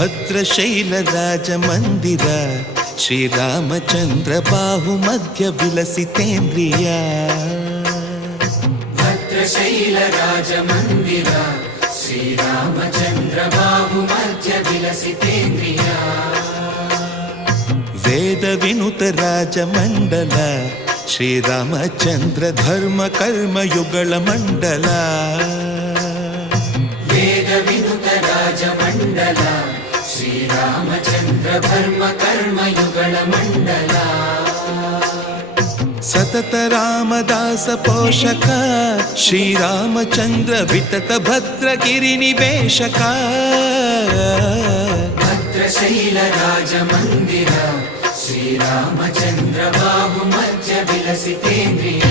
ಭದ್ರಶೈಲ ರಾಜ ಮಂದಿರ ಶ್ರೀರಾಮಚಂದ್ರ ಬಾಹು ಮಧ್ಯ ವಿಲಸಿತೇಂದ್ರಿಯ ಭದ್ರಶೈಲ ರಾಜ ಮಂದಿರ ಶ್ರೀರಾಮಚಂದ್ರ ಬಾಹು ಮಧ್ಯ ವಿಲಸಿತೇಂದ್ರಿಯ ವೇದ ವಿನುತ ರಾಜ ಮಂಡಲ ಶ್ರೀರಾಮಚಂದ್ರ ಧರ್ಮ ಕರ್ಮ ಯುಗಳ ಮಂಡಲ ವೇದ ವಿನುತ ರಾಜ ಮಂಡಲ ಶ್ರೀರಾಮಚಂದ್ರ ಧರ್ಮ ಕರ್ಮ ಯುಗಳ ಮಂಡಲ ಸತತ ರಾಮದಾಸ ಪೋಷಕ ಶ್ರೀರಾಮಚಂದ್ರ ವಿತತ ಭದ್ರಗಿರಿ ನಿವೇಶಕ ಭದ್ರಶೈಲ ರಾಜ ಮಂದಿರ ಶ್ರೀರಾಮಚಂದ್ರ ಬಾಹು ಮಧ್ಯ ವಿಲಸಿತೇಂದ್ರಿಯ